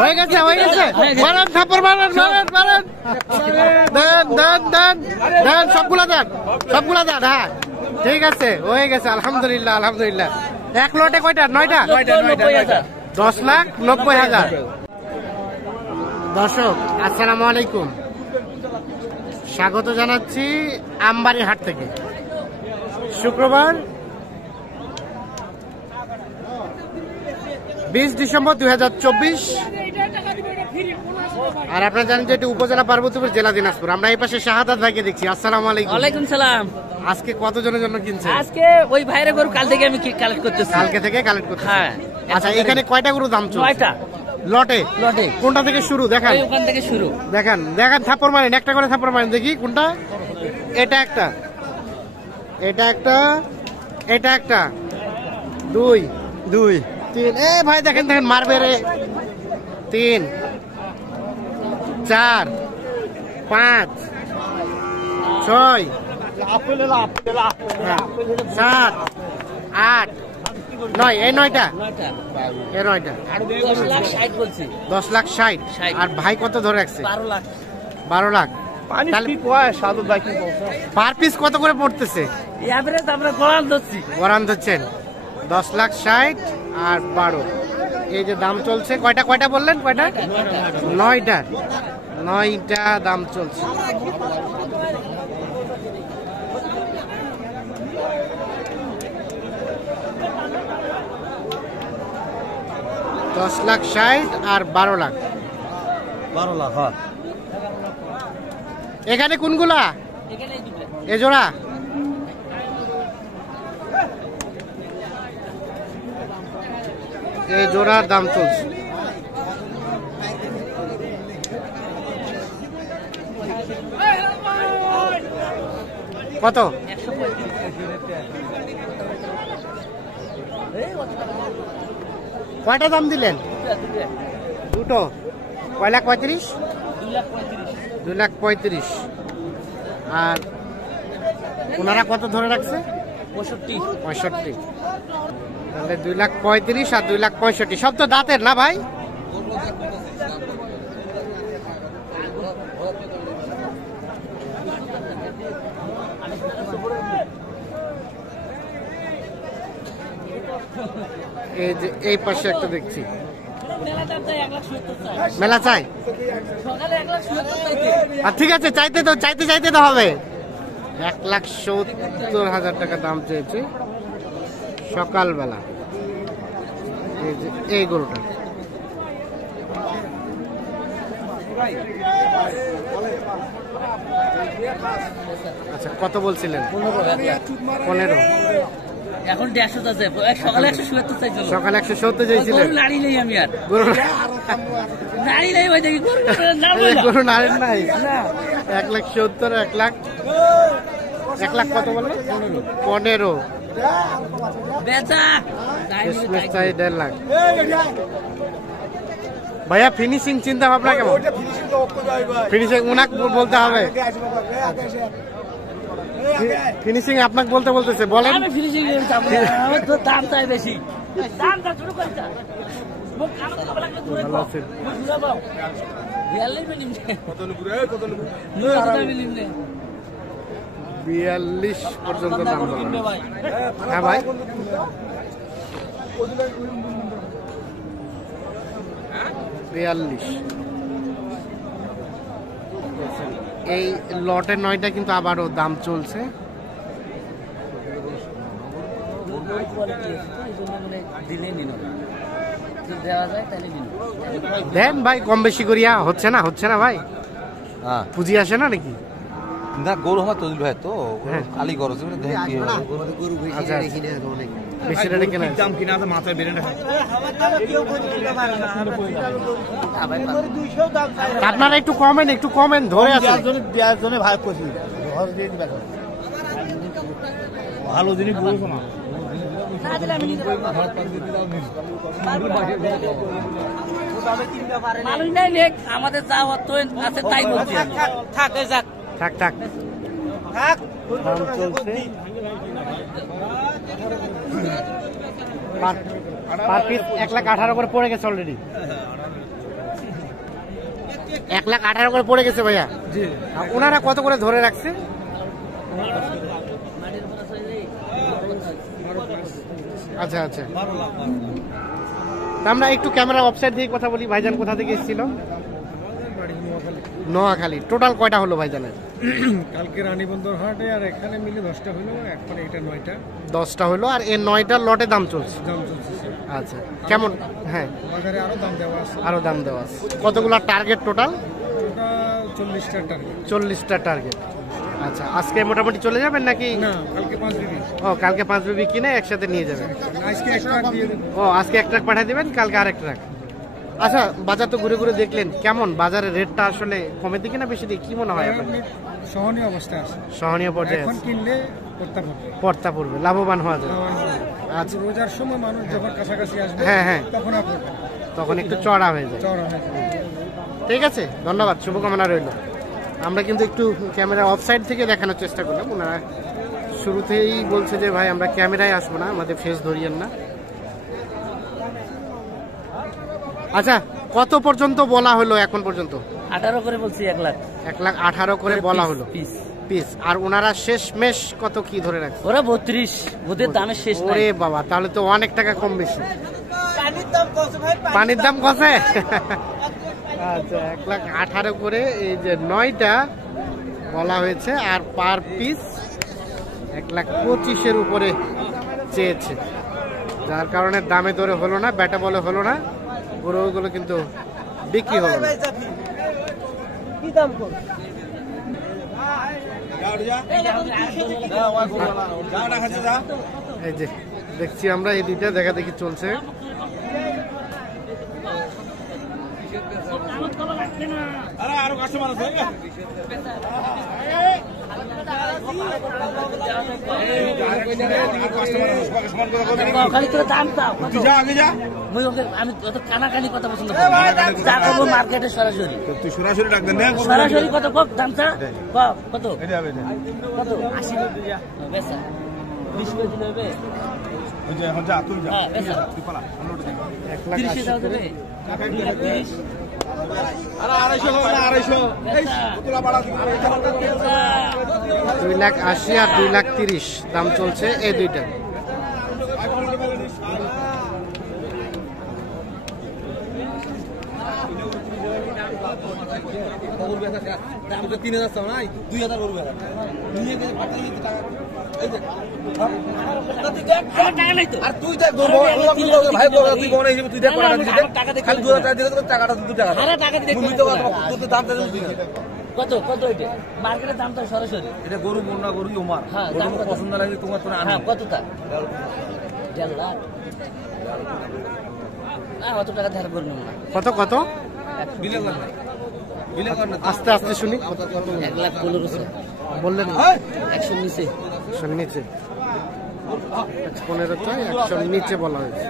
হয়ে গেছে হয়ে গেছে, মারেন থাপ্পড় মারেন মারেন মারেন, দেন দেন দেন দেন, সবগুলা দেন সবগুলা দেন। হ্যাঁ ঠিক আছে, হয়ে গেছে, আলহামদুলিল্লাহ আলহামদুলিল্লাহ। এক লটে কয়টা? 9টা। 10,90,000। দর্শক আসসালামু আলাইকুম, স্বাগত জানাচ্ছি আমবাড়ি হাট থেকে। শুক্রবার 20 ডিসেম্বর 2024। আর আপনারা জানেন যে এটি উপজেলা পার্বতীপুর, জেলা দিনাজপুর। আমরা এই পাশে শাহাদাত ভাইকে দেখছি। আসসালামু আলাইকুম। ওয়ালাইকুম সালাম। আজকে কতজনের জন্য কিনছেন? আজকে ওই ভাইরে গরু কাল থেকে আমি কালেক্ট করতেছি। কালকে থেকে কালেক্ট করতেছি। হ্যাঁ। আচ্ছা, এখানে কয়টা গরু দাম চলছে? 9টা লটে। লটে। কোনটা থেকে শুরু দেখান? ওখান থেকে শুরু। দেখান দেখান, থাপ্পড় মারেন, একটা করে থাপ্পড় মারেন দেখি কোনটা। এটা একটা, এটা একটা, এটা একটা, 2 2 3। এ ভাই দেখেন দেখেন, মারবে রে। 3 4 5 6 7 8 9। এই 9টা, এই 9টা 10,60,000 বলছি। 10,60,000। আর ভাই কত ধরে রাখছে? 12 লাখ। 12 লাখ। পার পিস কত করে পড়তেছে? এভারেজ আমরা গড়ান ধরছি। গড়ান ধরছেন 10,60,000 আর 12। এই যে দাম চলছে, কয়টা কয়টা বললেন? কয়টা? 9টা। 9টা দাম চলছে। $10,60,000 আর 12 লাখ। 12 লাখ। হ্যাঁ, এখানে কোনগুলা? এ জোড়া এই জোড়ার দাম চলছে। কত? কয়টা দাম দিলেন? দুটো। কয় লাখ? 35। 2,35,000। আর ওনারা কত ধরে রাখছে? 65। তাহলে 2,35,000 আর 2,65,000। সব তো দাঁতের না ভাই? এই যে এই পাশে একটা দেখছি, মেলা চাই। আর ঠিক আছে, চাইতে তো চাইতে চাইতে তো হবে। 1,70,000 টাকা দাম চেয়েছে সকালবেলা। এই যে এই গরুটা, আচ্ছা কত বলছিলেন? 15। এখন 150 আছে। সকালে 170 চাইছিল। সকালে 170 চাইছিলেন। গরু নাড়ি নেই আমি আর। গরু নাড়ি নেই ভাই, দেখি গরু নাড়েন নাই। 1,70,000, 1 লাখ, 1 লাখ কত বলে? 15। বেচা চাই 1.5 লাখ। ভাইয়া ফিনিশিং চিন্তা ভাবনা কেমন? ফিনিশিং উনাকে বলতে হবে। ফিনিশিং আপনাকে বলতে বলতেছে, বলেন। আমি ফিনিশিং চাপ না, আমার তো দাম চাই বেশি। দামটা শুরু করে দাও। মুখ কালো তো লাগলে তুমি ভালো আছেন? ঘুরা দাও। বিয়াল্লিশ মিলিম নে। কত লুকুরে? কত লুকুরে? 9 মিলিম নে। 42 পর্যন্ত দাম বলে। হ্যাঁ ভাই, এই লটের 9টা কিন্তু আবারও দাম চলছে। দেন ভাই, কম বেশি করিয়া। হচ্ছে না, হচ্ছে না ভাই, পুঁজি আসে না নাকি? না, গরু হয় তৈরি ভাই, তো খালি গরু আছে। বেশি রেটে কেনা। আপনারা একটু কমেন, একটু কমেন, ধরে আছে ভাই করছি ভালো জিনিস বলছো না। আমাদের যা অর্থ আছে তাই বলছি। থাক যাক, থাক থাক থাক। দাম চলছে পার পিস 1,18,000 করে পড়ে গেছে অলরেডি। 1,18,000 করে পড়ে গেছে ভাইয়া। আর ওনারা কত করে ধরে রাখছে? আচ্ছা আচ্ছা, আমরা একটু ক্যামেরা অফসাইড দিয়ে কথা বলি। ভাইজান কোথা থেকে এসেছিল? নোয়াখালী। টোটাল কয়টা হলো ভাইজানের? কালকে রানীবন্দর হাটে আর এখানে মিলে 10টা হলো, এখন এটা 9টা। 10টা হলো, আর এই 9টার লটে দাম চলছে। দাম চলছে আচ্ছা, কেমন? হ্যাঁ, বাজারে আরো দাম দেওয়া আছে। আরো দাম দেওয়া আছে। কতগুলো টার্গেট টোটাল? ওটা 40টা টার্গেট। 40টা টার্গেট। আচ্ছা, আজকে মোটামুটি চলে যাবেন নাকি? না, কালকে 5 বিবি। ও, কালকে 5 বিবি কিনে একসাথে নিয়ে যাবেন। আজকে এক ট্রাক দিয়ে দেব। ও, আজকে এক ট্রাক পাঠিয়ে দিবেন, কালকে আরেক ট্রাক। আচ্ছা, বাজার তো ঘুরে ঘুরে দেখলেন, কেমন বাজারের রেটটা আসলে কমের দিকে না বেশি দিকে, কি মনে হয় আপনার? সহনীয় অবস্থা আছে, সহনীয় পর্যায়ে এখন আছে। কিনলে পড়তা পড়বে। পড়তা পড়বে, লাভবান হওয়া যাবে। আচ্ছা, রোজার সময় মানুষ যখন কাছাকাছি আসবে, হ্যাঁ, হ্যাঁ। তখন আর পড়বে না, তখন একটু চড়া হয়ে যায়। চড়া হয়ে যাবে। ঠিক আছে, ধন্যবাদ, শুভকামনা রইল। আমরা কিন্তু একটু ক্যামেরা অফসাইড থেকে দেখানোর চেষ্টা করলাম। ওনারা শুরুতেই বলছে যে ভাই আমরা ক্যামেরায় আসবো না, আমাদের ফেস ধরিয়েন না। আচ্ছা, কত পর্যন্ত বলা হলো এখন পর্যন্ত? 18 করে বলছি, 1 লাখ। 1,18,000 করে বলা হলো পিস। আর ওনারা শেষ মেশ কত কি ধরে রাখছে? ওরা 32, ওদের দামের শেষ নাই। ওরে বাবা, তাহলে তো অনেক টাকা কম বেশি। পানির দাম কসে? আচ্ছা, 1,18,000 করে এই যে 9টা বলা হয়েছে, আর পার পিস 1,25,000 উপরে চেয়েছে, যার কারণে দামে দরে হলো না, ব্যাটা বলে হলো না, গরুগুলো কিন্তু বিক্রি হলো না। এই যে দেখছি আমরা, এই দুইটা দেখা দেখি চলছে। আরো কাস্টমার আছে। খালি তোর দাম দাও, আমি অত কানাকানি কথা পছন্দ করি না। যা করবো মার্কেটে সরাসরি। তুই সরাসরি ডাক দেন না? সরাসরি কত দামটা কত? কত? 80 বেচা 20 করে দিলে হবে। ওই যে এখন যা তুই যা। হ্যাঁ, বেচা তুই পালা, অন্য ওটা দেখ। 30 দাও দেবে। 230 আরে 250 হবে না, 250 এই তোলা বাড়া দিবি। 2,80,000 আর 2,30,000 দাম চলছে এই দুইটা। দাম তো 3000 চাও নাই, 2000 করবে। নিয়ে গেলে পাঠিয়ে দিতে টাকা। এই যে আমার টাকা নাই তো। আর তুই দেখ ভাই তুই কোন হিসেবে তুই দেখ টাকা দিতে খালি 2000 টাকা দিলে তো টাকাটা তুই টাকা আরে টাকা দিতে মুই তো তোর দাম তো দিবি। কত এটা মার্কেটের দাম তো সরাসরি। এটা গরু মোনা গরু ওমার হ্যাঁ, গরু দাম কত? পছন্দ লাগলে তোমার তো আনো। হ্যাঁ, কত তা? 1.5 লাখ। অত টাকা ধার করে নেব না। কত কত? বিলে কর না, বিলে কর না। আস্তে আস্তে শুনি। 1,15,000 বললেন 100 নিচে। 100 নিচে, 15 100 নিচে বলা হয়েছে।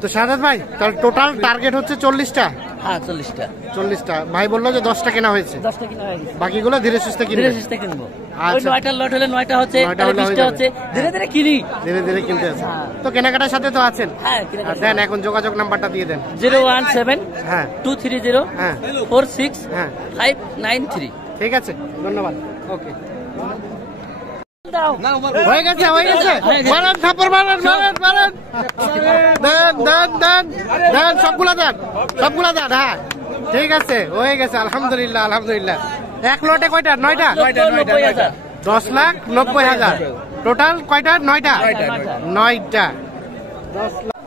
তো শাহাদাত ভাই, তাহলে টোটাল টার্গেট হচ্ছে 40টা। হ্যাঁ, 40টা। 40টা ভাই বললো যে 10টা কেনা হয়েছে, 10টা কিনা হয়ে গেছে। বাকিগুলো ধীরে সুস্থে কিনবে। ধীরে সুস্থে কিনবো। ওই আচ্ছা। 9টা লট হলে 9টা হচ্ছে, 9টা হলে 20টা হয়ে হচ্ছে, যাবে। ধীরে ধীরে কিনি। ধীরে ধীরে কিনতে আছে। হ্যাঁ। তো কেনাকাটার সাথে তো আছেন। হ্যাঁ, আর দেন এখন যোগাযোগ নাম্বারটা দিয়ে দেন। 017 হ্যাঁ 230 হ্যাঁ 46 হ্যাঁ 593। ঠিক আছে, ধন্যবাদ। ওকে, দাও। হয়ে গেছে হয়ে গেছে। মারেন থাপ্পড়, মারেন মারেন মারেন, দেন দেন দেন দেন, সবগুলা দেন, সবগুলা দেন। হ্যাঁ, ঠিক আছে, হয়ে গেছে, আলহামদুলিল্লাহ আলহামদুলিল্লাহ। এক লটে কয়টা? 9টা। 90,000। 10,90,000 টোটাল। কয়টা? 9টা। 9টা 10 লাখ।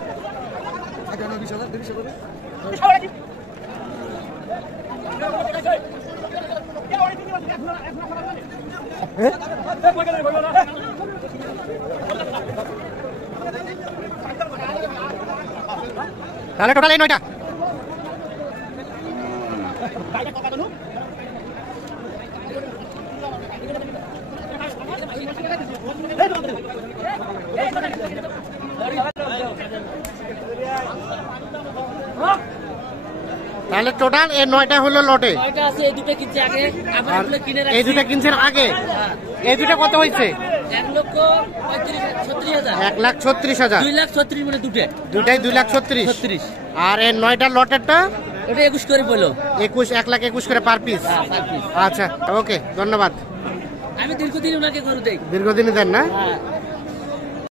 তাহলে টোটাল এই 9টা। তাহলে টোটাল এই 9টা হলো লটে। 9টা আছে, এই দুটো কিনছে আগে, আবার আর এগুলো কিনে এই রাখছি। দুটা কিনছেন আগে, এই দুটা কত হয়েছে? 1,36,000 1,36,000 2,36,000 মানে দুটো দুটাই 2,36,000 36 আর এর 9টার লটেরটা ওটা 21 করে বলো 1,21,000 করে পার পিস হ্যাঁ 5 পিস আচ্ছা ওকে ধন্যবাদ আমি দীর্ঘদিন ওনাকে গরু দেই দীর্ঘদিনই দেন না হ্যাঁ